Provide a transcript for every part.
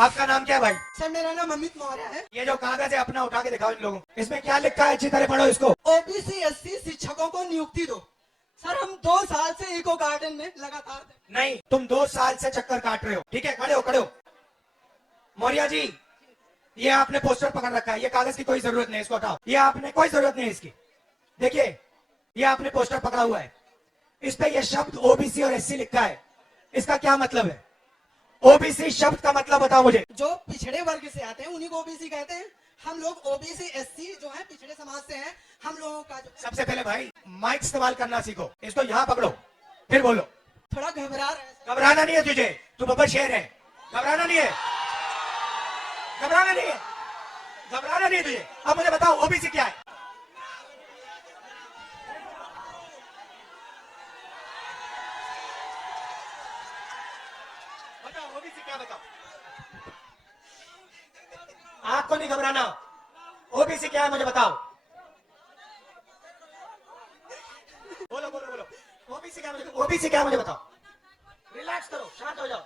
आपका नाम क्या है भाई? सर मेरा नाम अमित मौर्य है। ये जो कागज है अपना उठा के दिखाओ इन लोगों को। इसमें क्या लिखा है? अच्छी तरह पढ़ो इसको। ओबीसी एससी शिक्षकों को नियुक्ति दो। सर हम 2 साल से इको गार्डन में लगातार नहीं, तुम 2 साल से चक्कर काट रहे हो। ठीक है, खड़े हो खड़े हो। मौर्य जी, ये आपने पोस्टर पकड़ रखा है, ये कागज की कोई जरूरत नहीं, इसको हटाओ। ये आपने कोई जरूरत नहीं इसकी। देखिए, ये आपने पोस्टर पकड़ा हुआ है, इस पे ये शब्द ओबीसी और एससी लिखा है। इसका क्या मतलब है? ओबीसी शब्द का मतलब बताओ मुझे। जो पिछड़े वर्ग से आते हैं उन्हीं को ओबीसी कहते हैं। हम लोग ओबीसी एससी जो है पिछड़े समाज से हैं। हम लोगों का जो सबसे पहले भाई माइक इस्तेमाल करना सीखो। इसको यहाँ पकड़ो, फिर बोलो। थोड़ा घबरा रहे हैं। घबराना नहीं है तुझे, तू बब्बर शेर है। घबराना नहीं है, घबराना नहीं है, घबराना नहीं है तुझे। अब मुझे बताओ ओबीसी क्या है? बताओ ओबीसी क्या, बताओ। आपको नहीं घबराना। ओबीसी क्या है मुझे बताओ। बोलो बोलो बोलो। ओबीसी क्या, ओबीसी क्या मुझे बताओ। रिलैक्स करो, शांत हो जाओ।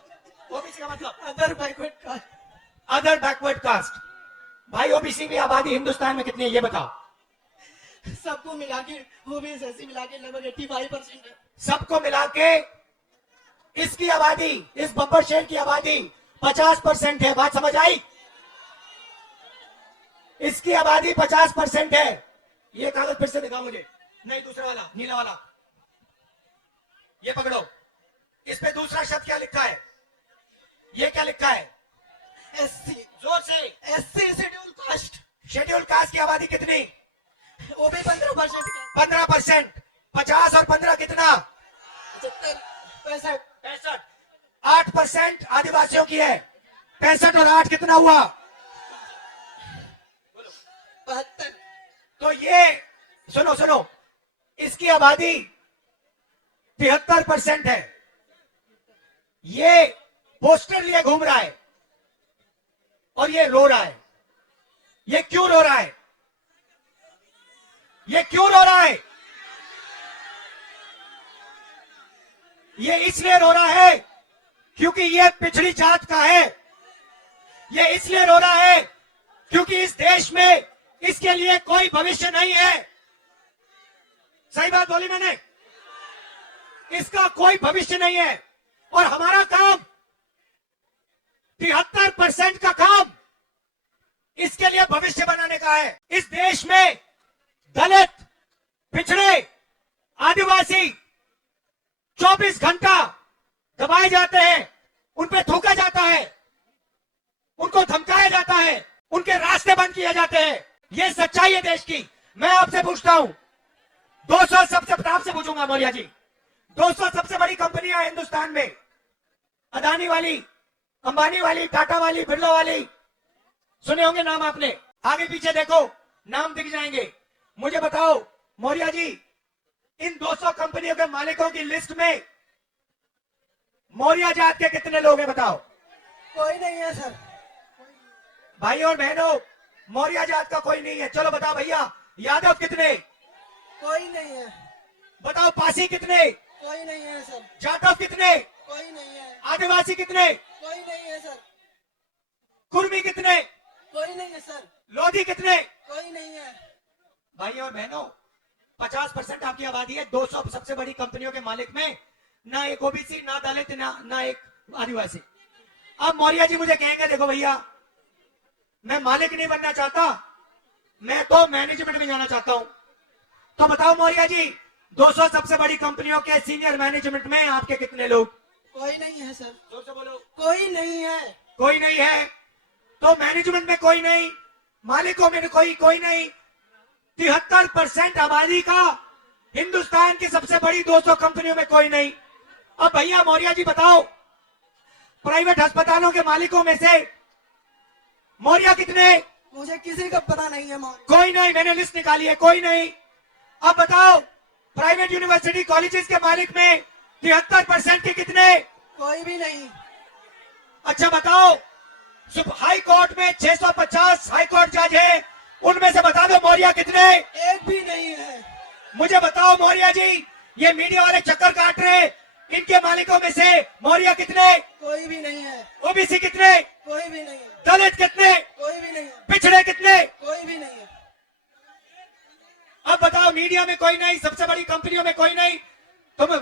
ओबीसी का मतलब other backward caste. Other backward caste. भाई ओबीसी की आबादी हिंदुस्तान में कितनी है ये बताओ। सबको मिला के ओबीसी एससी मिला के लगभग 85% है। सबको मिला के इसकी आबादी, इस बब्बर शहर की आबादी 50% है। बात समझ आई? इसकी आबादी 50% है। ये कागज फिर से दिखाओ मुझे। नहीं, दूसरा वाला, नीला वाला। ये पकड़ो, इस पे दूसरा शब्द क्या लिखा है? ये क्या लिखा है? एससी। जोर से। SC schedule caste. Schedule caste की आबादी कितनी? वो भी 15%। 15%। 50 और 15 कितना? 75, 65, 65। 8% आदिवासियों की है। 65 और 8 कितना हुआ? 72। तो ये सुनो सुनो, इसकी आबादी 73% है। ये पोस्टर लिए घूम रहा है और ये रो रहा है। ये क्यों रो रहा है? ये क्यों रो रहा है? ये इसलिए रो रहा है क्योंकि ये पिछड़ी जात का है। ये इसलिए रो रहा है क्योंकि इस देश में इसके लिए कोई भविष्य नहीं है। सही बात बोली मैंने? इसका कोई भविष्य नहीं है। और हमारा काम 73% का काम इसके लिए भविष्य बनाने का है। इस देश में दलित, पिछड़े, आदिवासी 24 घंटा दबाए जाते हैं, उन पे थूका जाता है, उनको धमकाया जाता है, उनके रास्ते बंद किए जाते हैं। ये सच्चाई है देश की। मैं आपसे पूछता हूं, 200 सबसे, आपसे पूछूंगा मौर्य जी, 200 सबसे बड़ी कंपनियां हैं हिंदुस्तान में। अदानी वाली, अंबानी वाली, टाटा वाली, बिरला वाली, सुने होंगे नाम आपने। आगे पीछे देखो, नाम दिख जाएंगे। मुझे बताओ मौर्य जी, इन 200 कंपनियों के मालिकों की लिस्ट में मौर्य जात के कितने लोग हैं बताओ। कोई नहीं है सर। भाई और बहनों, मौर्य जात का कोई नहीं है। चलो बताओ भैया, यादव कितने? कोई नहीं है। बताओ पासी कितने? कोई नहीं है सर। जाटव कितने? कोई नहीं है। आदिवासी कितने? कोई नहीं है सर। कुर्मी कितने? कोई नहीं है सर। लोधी कितने? कोई नहीं है। भाई और बहनों, 50% आपकी आबादी है। 200 सबसे बड़ी कंपनियों के मालिक में ना एक ओबीसी, ना दलित, ना एक आदिवासी। अब मौर्य जी मुझे कहेंगे देखो भैया, मैं मालिक नहीं बनना चाहता, मैं तो मैनेजमेंट में जाना चाहता हूं। तो बताओ मौर्य जी, 200 सबसे बड़ी कंपनियों के सीनियर मैनेजमेंट में आपके कितने लोग? कोई नहीं है सर। जोर से बोलो। कोई नहीं है। कोई नहीं है। तो मैनेजमेंट में कोई नहीं, मालिकों में कोई नहीं। 73% आबादी का हिंदुस्तान की सबसे बड़ी 200 कंपनियों में कोई नहीं। अब भैया मौर्य जी बताओ, प्राइवेट अस्पतालों के मालिकों में से मौर्य कितने? मुझे किसी का पता नहीं है मौर्य। कोई नहीं, मैंने लिस्ट निकाली है, कोई नहीं। अब बताओ, प्राइवेट यूनिवर्सिटी कॉलेजेस के मालिक में 73% के कितने? कोई भी नहीं। अच्छा बताओ, हाई कोर्ट में 650 हाई कोर्ट जज है, उनमें से बता दो मौर्य कितने? एक भी नहीं है। मुझे बताओ मौर्य जी, ये मीडिया वाले चक्कर काट रहे, इनके मालिकों में से मौर्य कितने? कोई भी नहीं है। ओबीसी कितने? कोई भी नहीं। दलित कितने, कोई भी नहीं है, पिछड़े कितने? कोई भी नहीं है। अब बताओ, मीडिया में कोई नहीं, सबसे बड़ी कंपनियों में कोई नहीं, तुम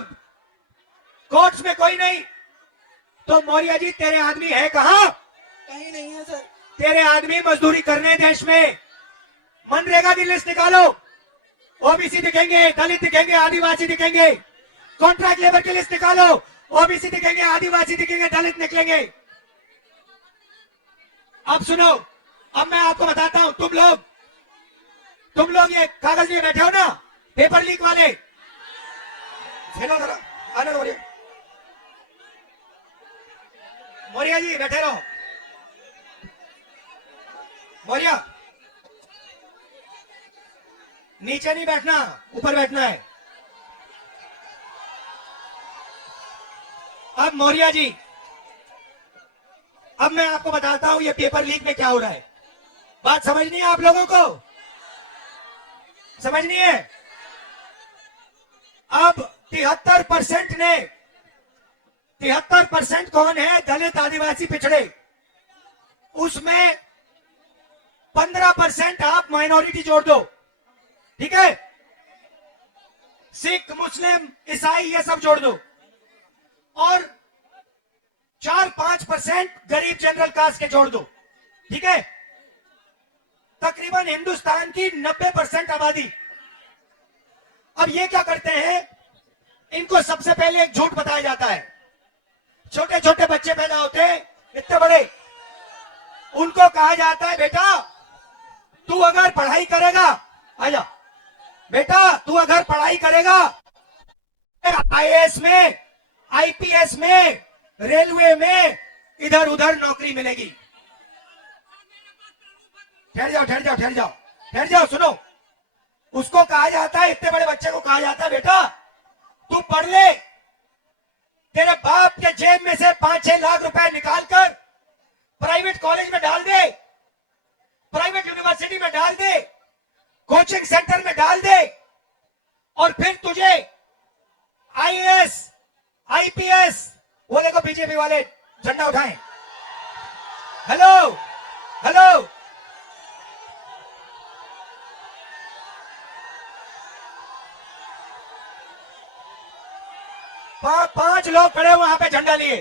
कोर्ट्स में कोई नहीं, तो मौर्य जी तेरे आदमी है कहां? कहीं नहीं है सर। तेरे आदमी मजदूरी करने देश में। मनरेगा की लिस्ट निकालो, ओबीसी दिखेंगे, दलित दिखेंगे, आदिवासी दिखेंगे। कॉन्ट्रैक्ट लेबर की लिस्ट निकालो, ओबीसी दिखेंगे, आदिवासी दिखेंगे, दलित निकलेंगे। अब सुनो, अब मैं आपको बताता हूं, तुम लोग ये कागज लिए बैठे हो ना, पेपर लीक वाले, चलो जरा आनंद मौर्य, मौर्य जी बैठे रहो। मौर्य, नीचे नहीं बैठना, ऊपर बैठना है। अब मौर्य जी, अब मैं आपको बताता हूं ये पेपर लीक में क्या हो रहा है। बात समझनी है आप लोगों को? समझनी है? अब 73% कौन है? दलित, आदिवासी, पिछड़े। उसमें 15% आप माइनॉरिटी जोड़ दो, ठीक है? सिख, मुस्लिम, ईसाई ये सब जोड़ दो, और 4-5% गरीब जनरल कास्ट के जोड़ दो, ठीक है? तकरीबन हिंदुस्तान की 90% आबादी। अब ये क्या करते हैं, इनको सबसे पहले एक झूठ बताया जाता है। छोटे छोटे बच्चे पैदा होते हैं, इतने बड़े, उनको कहा जाता है बेटा तू अगर पढ़ाई करेगा, आजा बेटा तू अगर पढ़ाई करेगा, आईएएस में, आईपीएस में, रेलवे में, इधर उधर नौकरी मिलेगी। ठहर जाओ, सुनो। उसको कहा जाता है, इतने बड़े बच्चे को कहा जाता है बेटा तू पढ़ ले, तेरे बाप के जेब में से 5-6 लाख रुपए निकालकर प्राइवेट कॉलेज में डाल दे, प्राइवेट यूनिवर्सिटी में डाल दे, कोचिंग सेंटर में डाल दे, और फिर तुझे आईएएस, आईपीएस, वो देखो बीजेपी वाले झंडा उठाएं, हेलो हेलो, 5 लोग खड़े वहां पे झंडा लिए।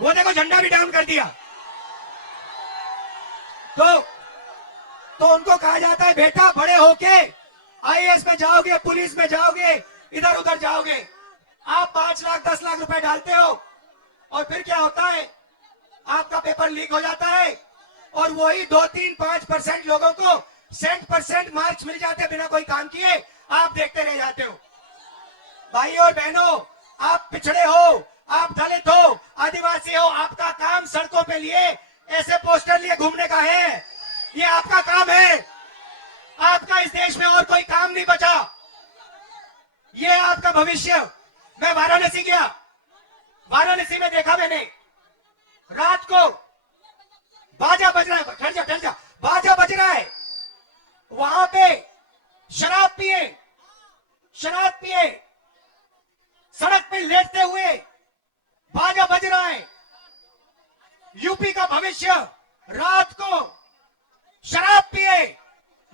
वो देखो झंडा भी डाउन कर दिया। तो उनको कहा जाता है बेटा बड़े होके आईएएस में जाओगे, पुलिस में जाओगे, इधर उधर जाओगे। आप 5 लाख 10 लाख रुपए डालते हो, और फिर क्या होता है, आपका पेपर लीक हो जाता है, और वही 2-3-5% लोगों को 100% मार्क्स मिल जाते हैं बिना कोई काम किए। आप देखते रह जाते हो। भाई और बहनों, आप पिछड़े हो, आप दलित हो, आदिवासी हो, आपका काम सड़कों पे लिए ऐसे पोस्टर लिए घूमने का है। ये आपका काम है। आपका इस देश में और कोई काम नहीं बचा। ये आपका भविष्य। मैं वाराणसी गया, वाराणसी में देखा मैंने, रात को बाजा बज रहा है, ठहर जा, बाजा बज रहा है, वहां पे शराब पिए सड़क पे लेटते हुए बाजा बज रहा है। यूपी का भविष्य रात को शराब पिए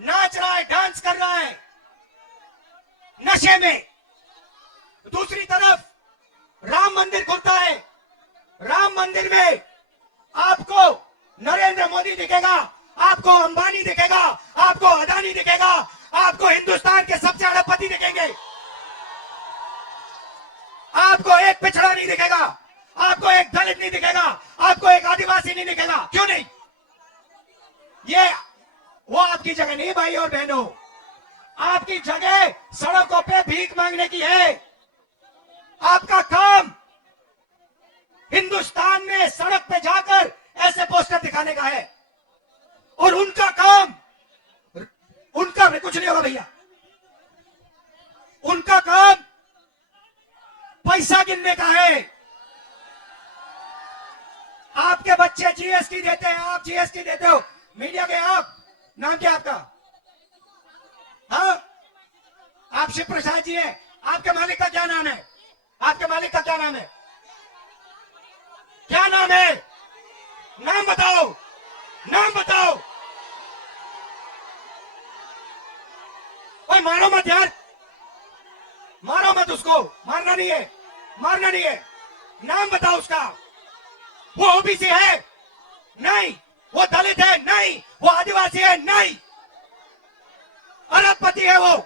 नाच रहा है, डांस कर रहा है नशे में। दूसरी तरफ राम मंदिर खुलता है, राम मंदिर में आपको नरेंद्र मोदी दिखेगा, आपको अंबानी दिखेगा, आपको अदानी दिखेगा, आपको हिंदुस्तान के सबसे अरबपति दिखेंगे। आपको एक पिछड़ा नहीं दिखेगा, आपको एक दलित नहीं दिखेगा, आपको एक आदिवासी नहीं दिखेगा। क्यों नहीं? ये वो आपकी जगह नहीं भाई और बहनों। आपकी जगह सड़कों पे भीख मांगने की है। आपका काम हिंदुस्तान में सड़क पे जाकर ऐसे पोस्टर दिखाने का है, और उनका काम, उनका भी कुछ नहीं होगा भैया, उनका काम पैसा गिनने का है। आपके बच्चे जीएसटी देते हैं, आप जीएसटी देते हो, मीडिया के आप, नाम क्या आपका? हाँ, आप शिव प्रसाद जी हैं। आपके मालिक का क्या नाम है? आपके मालिक का क्या नाम है? क्या नाम है? नाम बताओ, नाम बताओ। ओए मारो मत यार, मारो मत उसको, मारना नहीं है, मारना नहीं है। नाम बताओ उसका। वो ओबीसी है? नहीं। वो दलित है? नहीं। वो आदिवासी है? नहीं। अरबपति है वो।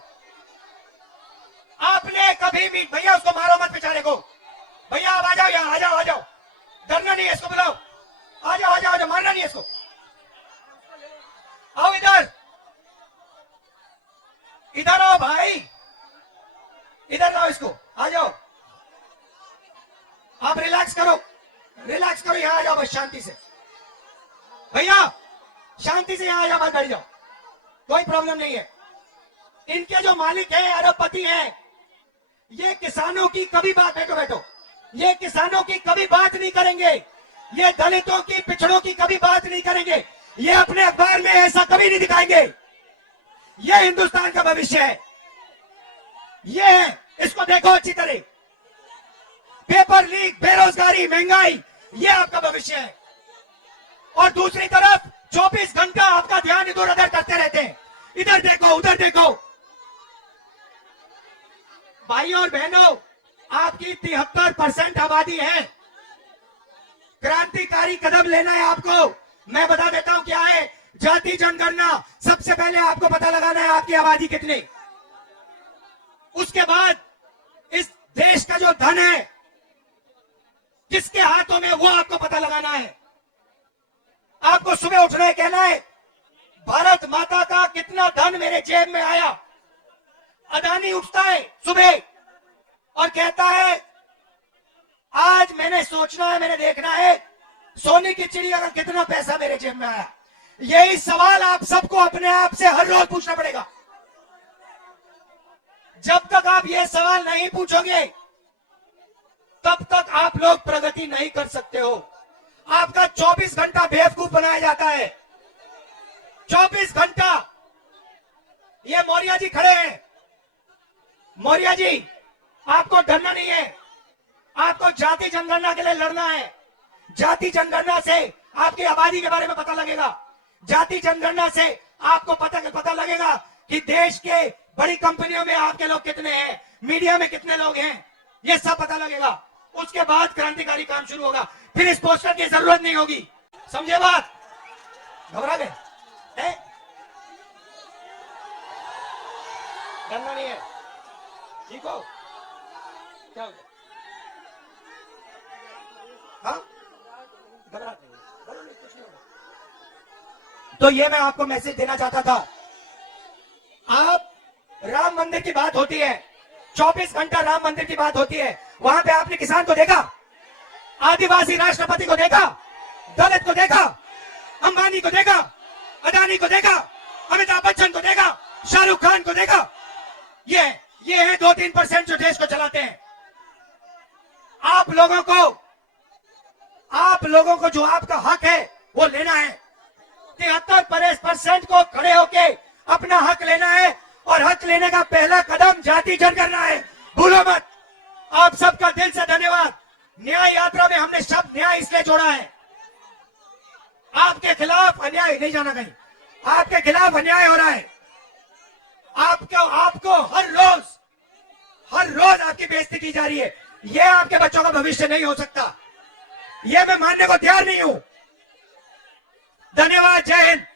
आपने कभी भी, भैया उसको मारो मत बेचारे को। भैया आप आ जाओ यहाँ, आ जाओ, आ जाओ। डरना नहीं है इसको, बुलाओ। आ जाओ, आ जाओ, आ जाओ, मारना नहीं है इसको। आओ इधर, इधर आओ भाई, इधर लाओ इसको, आ जाओ। आप रिलैक्स करो, रिलैक्स करो, यहाँ आ जाओ बस शांति से। भैया शांति से यहाँ आ जाओ, मत बैठ जाओ, कोई प्रॉब्लम नहीं है। इनके जो मालिक हैं, अरबपति हैं, ये किसानों की कभी बात, बैठो बैठो, ये किसानों की कभी बात नहीं करेंगे, ये दलितों की, पिछड़ों की कभी बात नहीं करेंगे, ये अपने अखबार में ऐसा कभी नहीं दिखाएंगे। ये हिंदुस्तान का भविष्य है, ये है, इसको देखो अच्छी तरह। पेपर लीक, बेरोजगारी, महंगाई, ये आपका भविष्य है। और दूसरी तरफ 24 घंटा आपका ध्यान इधर उधर करते रहते हैं, इधर देखो, उधर देखो। भाइयों और बहनों, आपकी 73% आबादी है। क्रांतिकारी कदम लेना है आपको। मैं बता देता हूं क्या है जाति जनगणना। सबसे पहले आपको पता लगाना है आपकी आबादी कितनी। उसके बाद इस देश का जो धन है किसके हाथों में, वो आपको पता लगाना है। आपको सुबह उठना है, कहना है भारत माता का कितना धन मेरे जेब में आया। अदानी उठता है सुबह और कहता है आज मैंने सोचना है, मैंने देखना है सोने की चिड़िया का कितना पैसा मेरे जेब में आया। यही सवाल आप सबको अपने आप से हर रोज पूछना पड़ेगा। जब तक आप ये सवाल नहीं पूछोगे तब तक आप लोग प्रगति नहीं कर सकते हो। आपका 24 घंटा बेवकूफ बनाया जाता है। 24 घंटा। ये मौर्य जी खड़े हैं। मौर्य जी, आपको डरना नहीं है, आपको जाति जनगणना के लिए लड़ना है। जाति जनगणना से आपकी आबादी के बारे में पता लगेगा। जाति जनगणना से आपको पता लगेगा कि देश के बड़ी कंपनियों में आपके लोग कितने हैं, मीडिया में कितने लोग हैं, ये सब पता लगेगा। उसके बाद क्रांतिकारी काम शुरू होगा। फिर इस पोस्टर की जरूरत नहीं होगी। समझे बात? घबरा गए? डरना नहीं है, ठीक हो? क्या हो गया? हाँ, घबराते नहीं, कुछ नहीं होगा। तो ये मैं आपको मैसेज देना चाहता था। आप राम मंदिर की बात होती है, 24 घंटा राम मंदिर की बात होती है, वहां पे आपने किसान को देखा, आदिवासी राष्ट्रपति को देखा, दलित को देखा, अंबानी को देखा, अदानी को देखा, अमिताभ बच्चन को देखा, शाहरुख खान को देखा। ये है 2-3% जो देश को चलाते हैं। आप लोगों को जो आपका हक है वो लेना है। 73% को खड़े होके अपना हक लेना है। और हक लेने का पहला कदम जाति जनगणना है, भूलो मत। आप सबका दिल से धन्यवाद। न्याय यात्रा में हमने शब्द न्याय इसलिए जोड़ा है, आपके खिलाफ अन्याय, नहीं जाना कहीं, आपके खिलाफ अन्याय हो रहा है। आपको हर रोज आपकी बेइज्जती की जा रही है। यह आपके बच्चों का भविष्य नहीं हो सकता। यह मैं मानने को तैयार नहीं हूं। धन्यवाद। जय हिंद।